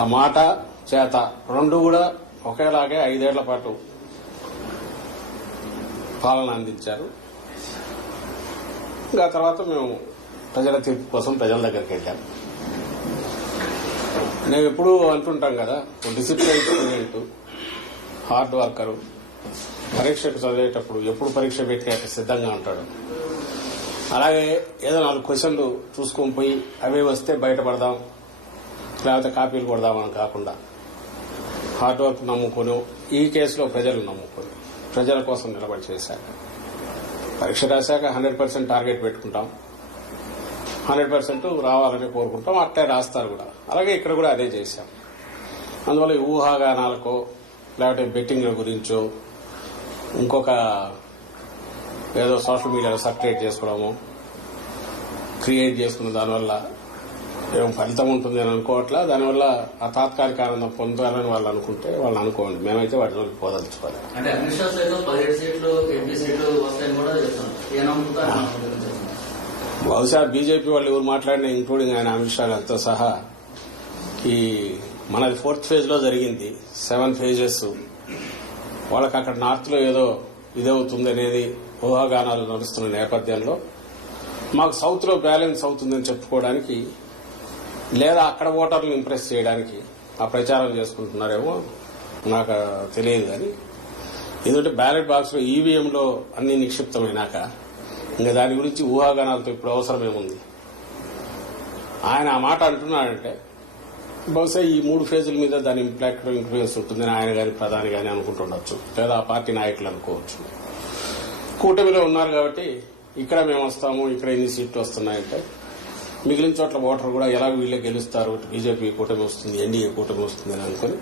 ఆ మాట చేత రెండు కూడా ఒకేలాగే ఐదేళ్ళ పాటు పాలన అందించారు. ఇంకా తర్వాత మేము ప్రజల తీర్పు కోసం ప్రజల దగ్గరికి వెళ్ళాము నేను ఎప్పుడూ అంటుంటాం కదా డిసిప్లిన్ స్టూడెంట్ హార్డ్ వర్కరు పరీక్షకు చదివేటప్పుడు ఎప్పుడు పరీక్ష పెట్టే సిద్ధంగా ఉంటాడు. అలాగే ఏదో నాలుగు క్వశ్చన్లు చూసుకొని పోయి అవి వస్తే బయటపడదాం. లేకపోతే కాపీలు కొడదామని కాకుండా హార్డ్ వర్క్ నమ్ముకొని ఈ కేసులో ప్రజలు నమ్ముకొని ప్రజల కోసం నిలబడి చేశాక పరీక్ష రాశాక హండ్రెడ్ పర్సెంట్ టార్గెట్ పెట్టుకుంటాం. హండ్రెడ్ పర్సెంట్ రావాలని కోరుకుంటాం. అట్లే రాస్తారు కూడా. అలాగే ఇక్కడ కూడా అదే చేశాం. అందువల్ల ఊహాగానాలకో లేకపోతే బెట్టింగ్ల గురించో ఇంకొక ఏదో సోషల్ మీడియాలో సర్క్యులేట్ చేసుకోవడము క్రియేట్ చేసుకున్న దానివల్ల ఫలితం ఉంటుంది అని అనుకోవట్లా దానివల్ల ఆ తాత్కాలిక ఆనందం పొందాలని వాళ్ళు అనుకుంటే వాళ్ళు అనుకోండి. మేమైతే వాటి రోజులు పోదలుచుకోవాలి బహుశా బీజేపీ వాళ్ళు ఎవరు మాట్లాడిన ఇంక్లూడింగ్ ఆయన అమిత్ షా గారితో సహా ఈ మనది ఫోర్త్ ఫేజ్లో జరిగింది సెవెన్ ఫేజెస్. వాళ్ళకి అక్కడ నార్త్లో ఏదో ఇదవుతుంది అనేది ఊహాగానాలు నడుస్తున్న నేపథ్యంలో మాకు సౌత్లో బ్యాలెన్స్ అవుతుందని చెప్పుకోవడానికి లేదా అక్కడ ఓటర్లు ఇంప్రెస్ చేయడానికి ఆ ప్రచారం చేసుకుంటున్నారేమో నాకు తెలియదు కానీ ఎందుకంటే బ్యాలెట్ బాక్స్లో ఈవీఎంలో అన్ని నిక్షిప్తమైనాక ఇంకా దాని గురించి ఊహాగానాలతో ఇప్పుడు అవసరమేముంది ఆయన ఆ మాట అంటున్నాడంటే బహుశా ఈ మూడు ఫేజుల మీద దాని ఇంపాక్ట్ ఇన్ఫ్లుయెన్స్ ఉంటుందని ఆయన గాని ప్రధాని గాని అనుకుంటుండొచ్చు. లేదా ఆ పార్టీ నాయకులు అనుకోవచ్చు. కూటమిలో ఉన్నారు కాబట్టి ఇక్కడ మేము వస్తాము ఇక్కడ ఎన్ని సీట్లు వస్తున్నాయంటే మిగిలిన చోట్ల ఓటర్ కూడా ఎలా వీళ్ళే గెలుస్తారు? బీజేపీ కూటమి వస్తుంది ఎన్డీఏ కూటమి వస్తుంది అని అనుకుని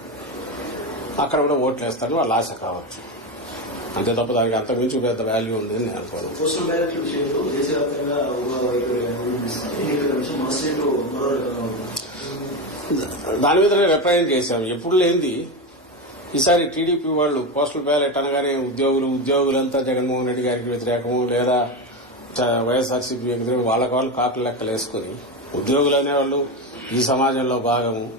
అక్కడ కూడా ఓట్లు వేస్తారని వాళ్ళ ఆశ కావచ్చు. అంతే తప్ప దానికి అంతకుమించి పెద్ద వాల్యూ ఉందని నేను అనుకోను. ఉంది దాని మీద రిప్రజెంట్ చేశాం ఎప్పుడు లేనిది ఈసారి టీడీపీ వాళ్ళు పోస్టల్ బ్యాలెట్ అనగానే ఉద్యోగులు ఉద్యోగులంతా జగన్మోహన్ రెడ్డి గారికి వ్యతిరేకము లేదా వైఎస్ఆర్సీపీ ఎగ్జిక్యూటివ్ వాళ్ళకి వాళ్ళు కాకులు లెక్కలు వేసుకుని ఉద్యోగులు అనేవాళ్ళు ఈ సమాజంలో భాగము.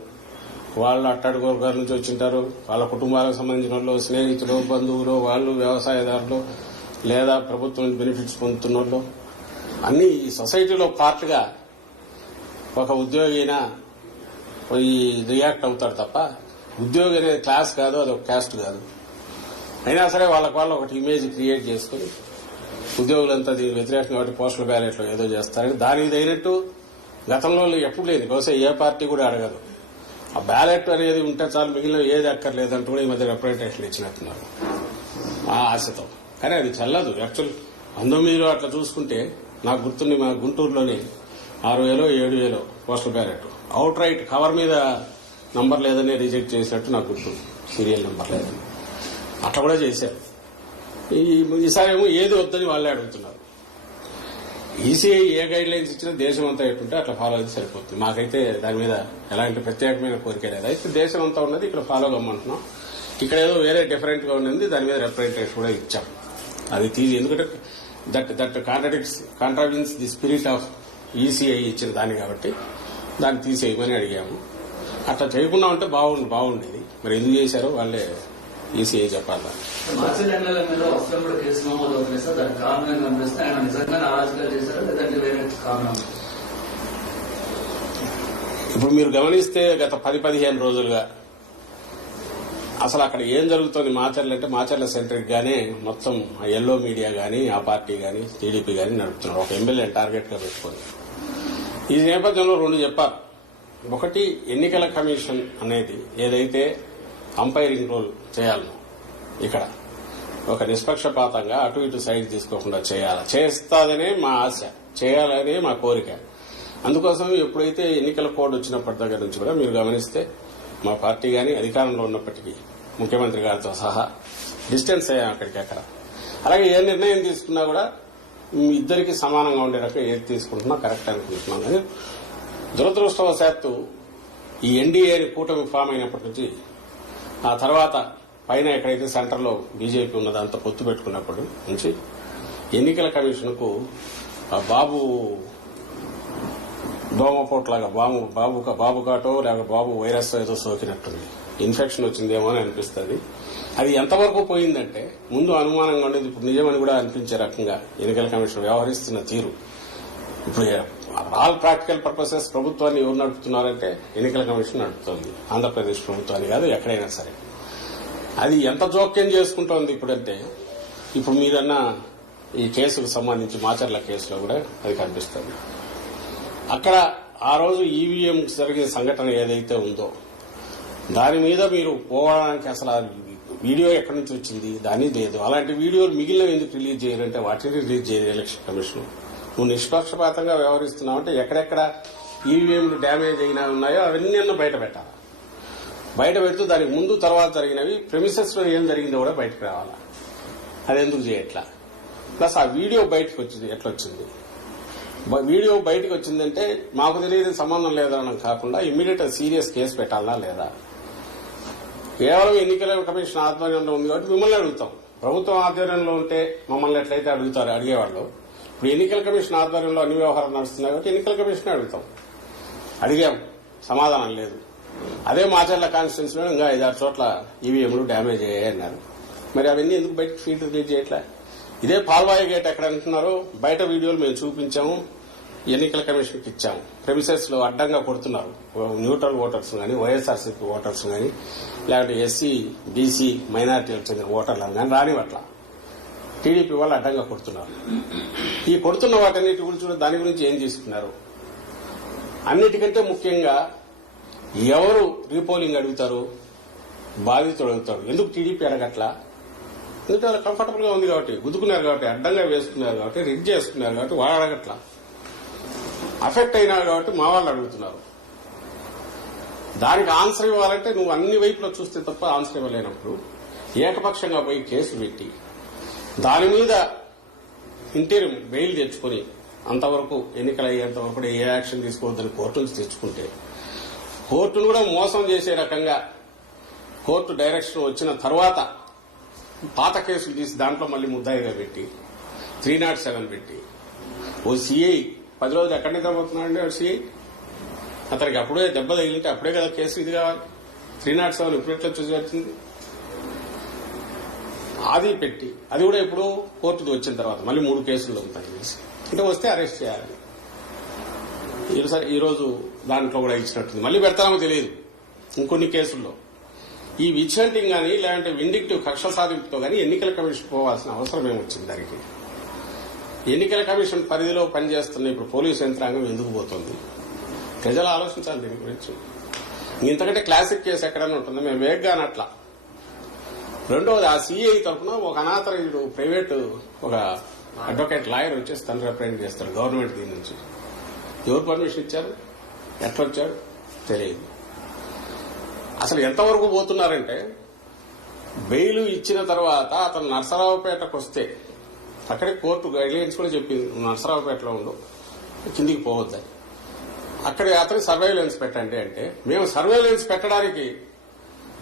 వాళ్ళు అట్టడుగు నుంచి వచ్చింటారు. వాళ్ళ కుటుంబాలకు సంబంధించిన వాళ్ళు స్నేహితులు బంధువులు వాళ్ళు వ్యవసాయదారులు లేదా ప్రభుత్వం బెనిఫిట్స్ పొందుతున్న వాళ్ళు అన్ని ఈ సొసైటీలో పార్ట్గా ఒక ఉద్యోగి అయినా పోయి రియాక్ట్ అవుతాడు తప్ప ఉద్యోగి అనేది క్లాస్ కాదు అది ఒక క్యాస్ట్ కాదు. అయినా సరే వాళ్ళకి వాళ్ళు ఒకటి ఇమేజ్ క్రియేట్ చేసుకుని ఉద్యోగులంతా దీనికి వ్యతిరేకం కాబట్టి పోస్టల్ బ్యాలెట్లో ఏదో చేస్తారని దానికి తగినట్టు గతంలో ఎప్పుడు లేదు. బహుశా ఏ పార్టీ కూడా అడగదు. ఆ బ్యాలెట్ అనేది ఉంటే చాలు మిగిలిన ఏది అక్కర్లేదంటూ కూడా ఈ మధ్య రిప్రజెంటేషన్ ఇచ్చినట్టున్నారు. ఆ ఆశతో. కానీ అది చల్లదు. యాక్చువల్ పంతొమ్మిదిలో అట్లా చూసుకుంటే నాకు గుర్తుంది మా గుంటూరులోని ఆరు వేలో ఏడు వేలో postal ballot. Out right cover మీద నంబర్ లేదని రిజెక్ట్ చేసినట్టు నాకు గుర్తుంది. సీరియల్ నెంబర్ లేదని అట్లా కూడా చేశారు. ఈసారి ఏమో ఏది వద్దని వాళ్ళే అడుగుతున్నారు. ఈసీఐ ఏ గైడ్ లైన్స్ ఇచ్చినా దేశం అంతా ఎట్టుంటే అట్లా ఫాలో అయితే సరిపోతుంది. మాకైతే దాని మీద ఎలాంటి ప్రత్యేకమైన కోరిక లేదు? అయితే దేశం అంతా ఉన్నది ఇక్కడ ఫాలో కమ్మంటున్నాం ఇక్కడ ఏదో వేరే డిఫరెంట్గా ఉన్నది దాని మీద రిప్రజెంటేషన్ కూడా ఇచ్చాం. అది తీసి ఎందుకంటే that that contradicts contravenes the spirit of ECI ఇచ్చిన దాన్ని కాబట్టి దాన్ని తీసేయమని అడిగాము. అట్లా చేయకుండా ఉంటే బాగుండు బాగుండేది. మరి ఎందుకు చేశారో వాళ్ళే ఈసీఐ చెప్పాలి? ఇప్పుడు మీరు గమనిస్తే గత పది పదిహేను రోజులుగా అసలు అక్కడ ఏం జరుగుతుంది మాచర్లు అంటే మాచర్ల సెంట్రిక్ గానే మొత్తం ఆ ఎల్లో మీడియా గాని ఆ పార్టీ గాని టీడీపీ గాని నడుపుతున్నారు. ఒక ఎమ్మెల్యే టార్గెట్గా పెట్టుకొని. ఈ నేపథ్యంలో రెండు చెప్పారు ఒకటి ఎన్నికల కమిషన్ అనేది ఏదైతే అంపైరింగ్ రోల్ చేయాలను ఇక్కడ. ఒక నిష్పక్షపాతంగా అటు ఇటు సైడ్ తీసుకోకుండా చేయాలి. చేస్తాదనే మా ఆశ. చేయాలనే మా కోరిక. అందుకోసం ఎప్పుడైతే ఎన్నికల కోడ్ వచ్చినప్పటి దగ్గర నుంచి కూడా మీరు గమనిస్తే మా పార్టీ గాని అధికారంలో ఉన్నప్పటికీ ముఖ్యమంత్రి గారితో సహా డిస్టెన్స్ అయ్యాం అక్కడికి అక్కడ. అలాగే ఏ నిర్ణయం తీసుకున్నా కూడా ఇద్దరికి సమానంగా ఉండే రకం ఏది తీసుకుంటున్నా కరెక్ట్ అనుకుంటున్నాం. కానీ దురదృష్టవశాత్తు ఈ ఎన్డీఏ కూటమి ఫామ్ అయినప్పటి నుంచి ఆ తర్వాత పైన ఎక్కడైతే సెంటర్లో బీజేపీ ఉన్నదో అంత పొత్తు పెట్టుకున్నప్పటి నుంచి ఎన్నికల కమిషన్కు ఆ బాబు దోమపోట్లాగా బాబు బాబు బాబు కాటో లేక బాబు వైరస్ ఏదో సోకినట్టుంది. ఇన్ఫెక్షన్ వచ్చిందేమో అని అనిపిస్తుంది. అది ఎంతవరకు పోయిందంటే ముందు అనుమానంగా ఉండేది ఇప్పుడు నిజమని కూడా అనిపించే రకంగా ఎన్నికల కమిషన్ వ్యవహరిస్తున్న తీరు. ఇప్పుడు ఆల్ ప్రాక్టికల్ పర్పసెస్ ప్రభుత్వాన్ని ఎవరు నడుపుతున్నారంటే ఎన్నికల కమిషన్ నడుపుతోంది. ఆంధ్రప్రదేశ్ ప్రభుత్వాన్ని కాదు ఎక్కడైనా సరే. అది ఎంత జోక్యం చేసుకుంటోంది ఇప్పుడంటే ఇప్పుడు మీరన్న ఈ కేసుకు సంబంధించి మాచర్ల కేసులో కూడా అది కనిపిస్తుంది. అక్కడ ఆ రోజు ఈవీఎం జరిగిన సంఘటన ఏదైతే ఉందో దాని మీద మీరు పోవడానికి అసలు వీడియో ఎక్కడి నుంచి వచ్చింది దాని లేదు అలాంటి వీడియోలు మిగిలిన ఎందుకు రిలీజ్ చేయాలంటే వాటిని రిలీజ్ చేయాలి ఎలక్షన్ కమిషన్. నువ్వు నిష్పక్షపాతంగా వ్యవహరిస్తున్నావు అంటే ఎక్కడెక్కడ ఈవీఎంలు డ్యామేజ్ అయినా ఉన్నాయో అవన్నీ అన్న బయట పెట్టాలి? బయట పెడుతూ దానికి ముందు తర్వాత జరిగినవి ప్రెమిసెస్లో ఏం జరిగిందో కూడా బయటకు రావాలి? అది ఎందుకు చేయట్లా? ప్లస్ ఆ వీడియో బయటకు వచ్చింది ఎట్లా వచ్చింది? వీడియో బయటకు వచ్చిందంటే మాకు తెలియదు సంబంధం లేదనడం కాకుండా ఇమ్మీడియట్ సీరియస్ కేసు పెట్టాలా లేదా? కేవలం ఎన్నికల కమిషన్ ఆధ్వర్యంలో ఉంది కాబట్టి మిమ్మల్ని అడుగుతాం. ప్రభుత్వం ఆధ్వర్యంలో ఉంటే మమ్మల్ని ఎట్లయితే అడుగుతారు అడిగేవాళ్ళు ఇప్పుడు ఎన్నికల కమిషన్ ఆధ్వర్యంలో అన్ని వ్యవహారాలు నడుస్తున్నాయి కాబట్టి ఎన్నికల కమిషన్ అడుగుతాం. అడిగాం. సమాధానం లేదు. అదే మాచర్ల కాన్స్టిట్యున్సీలో ఇంకా ఐదారు చోట్ల ఈవీఎంలు డ్యామేజ్ అయ్యాయి అన్నారు. మరి అవన్నీ ఎందుకు బయటకు ఫీడ్ రిలీజ్ చేయట్లే? ఇదే పాల్వాయి గేట్ ఎక్కడ అంటున్నారో బయట వీడియోలు మేము చూపించాము. ఎన్నికల కమిషన్కి ఇచ్చాము. ప్రెమిసెస్లో అడ్డంగా కొడుతున్నారు. న్యూట్రల్ ఓటర్స్ కానీ వైఎస్ఆర్సీపీ ఓటర్స్ కానీ లేకపోతే ఎస్సీ బీసీ మైనార్టీలకు చెందిన ఓటర్లను కానీ రానివట్లా టీడీపీ వాళ్ళు అడ్డంగా కొడుతున్నారు. ఈ కొడుతున్న వాటన్నిటి గురించి కూడా దాని గురించి ఏం తీసుకున్నారు? అన్నిటికంటే ముఖ్యంగా ఎవరు రీపోలింగ్ అడుగుతారు? బాధితుడు అడుగుతారు ఎందుకు టీడీపీ అడగట్లా? ఎందుకంటే వాళ్ళు కంఫర్టబుల్గా ఉంది కాబట్టి గుద్దుకున్నారు కాబట్టి అడ్డంగా వేసుకున్నారు కాబట్టి రిగ్ చేసుకున్నారు కాబట్టి వాళ్ళు అడగట్లా. అఫెక్ట్ అయినారు కాబట్టి మా వాళ్ళు అడుగుతున్నారు. దానికి ఆన్సర్ ఇవ్వాలంటే నువ్వు అన్ని వైపులో చూస్తే తప్ప ఆన్సర్ ఇవ్వలేనప్పుడు ఏకపక్షంగా పోయి కేసు పెట్టి దాని మీద ఇంటీరియం బెయిల్ తెచ్చుకొని అంతవరకు ఎన్నికలు అయ్యేంత వరకు ఏ యాక్షన్ తీసుకోవద్దని కోర్టు నుంచి తెచ్చుకుంటే కోర్టును కూడా మోసం చేసే రకంగా కోర్టు డైరెక్షన్ వచ్చిన తర్వాత పాత కేసులు తీసి దాంట్లో మళ్ళీ ముద్దాయిగా పెట్టి త్రీ నాట్ సెవెన్ పెట్టి ఓ సిఐ పది రోజులు ఎక్కడి నిద్రపోతున్నాడండి ఓ సిఐ? అతనికి అప్పుడే దెబ్బ తగిలింటే అప్పుడే కదా కేసు ఇది కావాలి. త్రీ నాట్ సెవెన్ ఇప్పుడు ఎట్లా చూసి వచ్చింది? అది పెట్టి అది కూడా ఇప్పుడు కోర్టుకు వచ్చిన తర్వాత మళ్ళీ మూడు కేసులు ఉంటాయి. కేసు అంటే వస్తే అరెస్ట్ చేయాలి. ఈసారి ఈ దాంట్లో కూడా ఇచ్చినట్టుంది. మళ్ళీ పెడతామో తెలియదు. ఇంకొన్ని కేసుల్లో. ఈ విచంటింగ్ కానీ లేదంటే విండిక్టివ్ కక్ష సాధింపుతో కానీ ఎన్నికల కమిషన్ పోవాల్సిన అవసరం ఏమొచ్చింది దానికి? ఎన్నికల కమిషన్ పరిధిలో పనిచేస్తున్న ఇప్పుడు పోలీసు యంత్రాంగం ఎందుకు పోతుంది? ప్రజలు ఆలోచించాలి దీని గురించి. ఇంతకంటే క్లాసిక్ కేసు ఎక్కడైనా ఉంటుంది? మేము వేగ్గాని అట్లా రెండవది ఆ సిఐ తరఫున ఒక అనాథరయుడు ప్రైవేట్ ఒక అడ్వకేట్ లాయర్ వచ్చేసి తను రిప్రజెంట్ చేస్తాడు గవర్నమెంట్ దీని నుంచి. ఎవరు పర్మిషన్ ఇచ్చారు? ఎట్లా వచ్చాడు తెలియదు. అసలు ఎంతవరకు పోతున్నారంటే బెయిల్ ఇచ్చిన తర్వాత అతను నర్సరావుపేటకు వస్తే అక్కడే కోర్టు గైడ్లైన్స్ కూడా చెప్పింది నర్సరావుపేటలో ఉండు కిందికి పోవద్దని. అక్కడ అతని సర్వేలెన్స్ పెట్టండి అంటే మేము సర్వేలెన్స్ పెట్టడానికి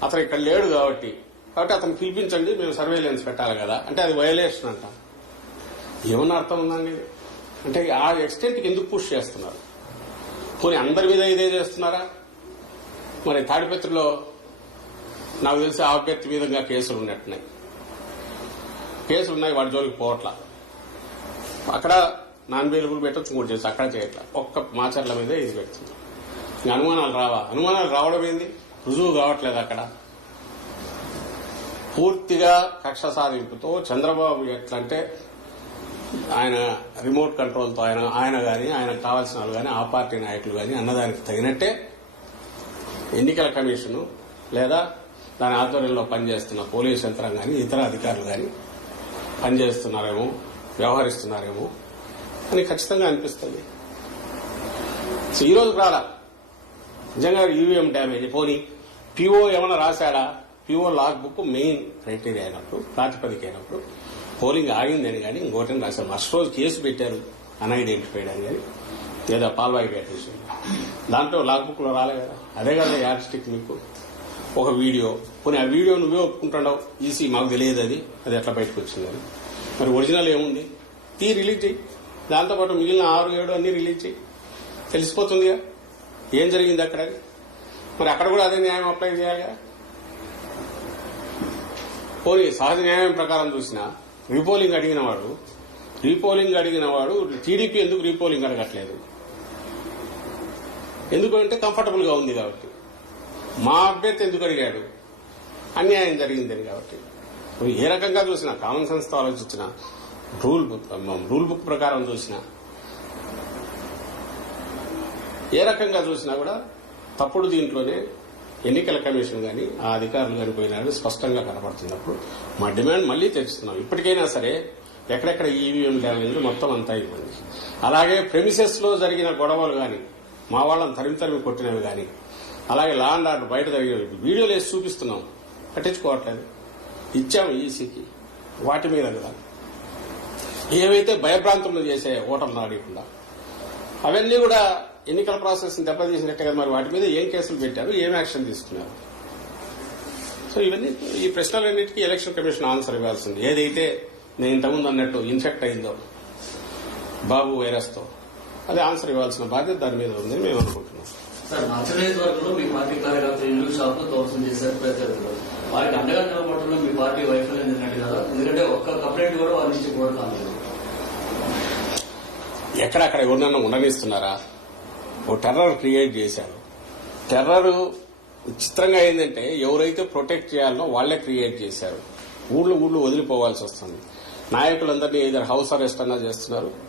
అతను ఇక్కడ లేడు కాబట్టి కాబట్టి అతను పిలిపించండి మేము సర్వేలెన్స్ పెట్టాలి కదా. అంటే అది వయలేషన్ అంటాం. ఏమన్నా అర్థం ఉందండి అంటే ఆ ఎక్స్టెంట్కి ఎందుకు పుష్ చేస్తున్నారు? పోనీ అందరి మీద ఇదే చేస్తున్నారా? మరి తాడిపత్రిలో నాకు తెలిసి ఆ అభ్యర్థి మీద కేసులు ఉన్నట్టున్నాయి. కేసులు ఉన్నాయి వాడి జోలికి పోవట్లా. అక్కడ నాన్ బెయిలబుల్ పెట్టచ్చు కూడా చేసి అక్కడ చేయట్లా. ఒక్క మాచర్ల మీదే ఇది పెడుతుంది ఇంకా అనుమానాలు రావా? అనుమానాలు రావడం ఏంది? రుజువు కావట్లేదు అక్కడ. పూర్తిగా కక్ష సాధింపుతో చంద్రబాబు ఎట్లంటే ఆయన రిమోట్ కంట్రోల్తో ఆయన ఆయన కానీ ఆయన కావాల్సిన వాళ్ళు కానీ ఆ పార్టీ నాయకులు కానీ అన్నదానికి తగినట్టే ఎన్నికల కమిషను లేదా దాని ఆధ్వర్యంలో పనిచేస్తున్న పోలీస్ కానీ ఇతర అధికారులు కానీ పనిచేస్తున్నారేమో వ్యవహరిస్తున్నారేమో అని ఖచ్చితంగా అనిపిస్తుంది. సో ఈ రాలా. నిజంగా ఈవీఎం డ్యామేజ్. పోనీ పిఓ ఏమైనా రాశాడా? PO log book main criteria అయినప్పుడు ప్రాతిపదిక అయినప్పుడు పోలింగ్ ఆగిందని కానీ ఇంకోటని రాశారు. మస్ట్ రోజు కేసు పెట్టారు అన్ఐడెంటిఫైడ్ అని కానీ లేదా పాల్వాయి పెట్టేసి దాంట్లో లాగ్ బుక్లో రాలే కదా అదే కదా యాడ్ స్టిక్ మీకు. ఒక వీడియో. పోనీ ఆ వీడియో నువ్వే ఒప్పుకుంటున్నావు. ఈసీ మాకు తెలియదు అది. అది ఎట్లా బయటకు వచ్చిందని మరి ఒరిజినల్ ఏముంది? తీ రిలీజ్ చేయి దాంతోపాటు మిగిలిన ఆరు ఏడు అన్ని రిలీజ్ చేయి తెలిసిపోతుందిగా? ఏం జరిగింది అక్కడ? మరి అక్కడ కూడా అదే న్యాయం అప్లై చేయాలిగా? పోనీ సహజ న్యాయం ప్రకారం చూసినా రీపోలింగ్ అడిగిన వాడు రీపోలింగ్ అడిగిన వాడు టీడీపీ ఎందుకు రీపోలింగ్ అడగట్లేదు? ఎందుకంటే కంఫర్టబుల్గా ఉంది కాబట్టి. మా అభ్యర్థి ఎందుకు అడిగాడు? అన్యాయం జరిగిందని కాబట్టి. ఏ రకంగా చూసినా కామన్ సెన్స్తో ఆలోచించిన రూల్ బుక్ రూల్ బుక్ ప్రకారం చూసినా ఏ రకంగా చూసినా కూడా తప్పుడు దీంట్లోనే ఎన్నికల కమిషన్ కానీ ఆ అధికారులు కానీ పోయినారని స్పష్టంగా కనపడుతున్నప్పుడు మా డిమాండ్ మళ్ళీ తెచ్చుతున్నాం ఇప్పటికైనా సరే ఎక్కడెక్కడ ఈవీఎం డ్యామేజ్ మొత్తం అంతా ఇవ్వండి. అలాగే ప్రెమిసెస్లో జరిగిన గొడవలు కానీ మా వాళ్ళని తరిమి తరిమి కొట్టినవి కానీ అలాగే లా అండ్ ఆర్డర్ బయట జరిగినవి వీడియోలు వేసి చూపిస్తున్నాం. పట్టించుకోవట్లేదు. ఇచ్చాము ఈసీకి. వాటి మీద కదా ఏవైతే భయప్రాంతంలో చేసే ఓటర్లు అడగకుండా అవన్నీ కూడా ఎన్నికల ప్రాసెస్ దెబ్బతీసినట్టుగా మరి వాటి మీద ఏం కేసులు పెట్టారు ఏం యాక్షన్ తీసుకున్నారు? సో ఇవన్నీ ఈ ప్రశ్నలన్నిటికీ ఎలక్షన్ కమిషన్ ఆన్సర్ ఇవ్వాల్సింది. ఏదైతే నేను ఇంతకుముందు అన్నట్టు ఇన్ఫెక్ట్ అయిందో బాబు వైరస్తో అది ఆన్సర్ ఇవ్వాల్సిన బాధ్యత దాని మీద ఉందని మేము అనుకుంటున్నాం. సార్ నచ్చలేదు వర్గంలో మీ పార్టీ కార్యకర్తలు ఇల్లు షాపు తోసం చేశారు ప్రత్యర్థులు వారికి అండగా నిలబడటంలో మీ పార్టీ వైఫల్యం ఎందుకంటే కదా ఎందుకంటే ఒక్క కంప్లైంట్ కూడా వాళ్ళ నుంచి కూడా కాలేదు ఎక్కడక్కడ ఎవరినన్నా ఉండనిస్తున్నారా? ఓ టెర్రర్ క్రియేట్ చేశారు. టెర్రర్ చిత్రంగా ఏంటంటే ఎవరైతే ప్రొటెక్ట్ చేయాలనో వాళ్ళే క్రియేట్ చేశారు. ఊళ్ళు ఊళ్ళు వదిలిపోవాల్సి వస్తుంది. నాయకులందరినీ ఇద్దరు హౌస్ అరెస్ట్ అన్నా చేస్తున్నారు.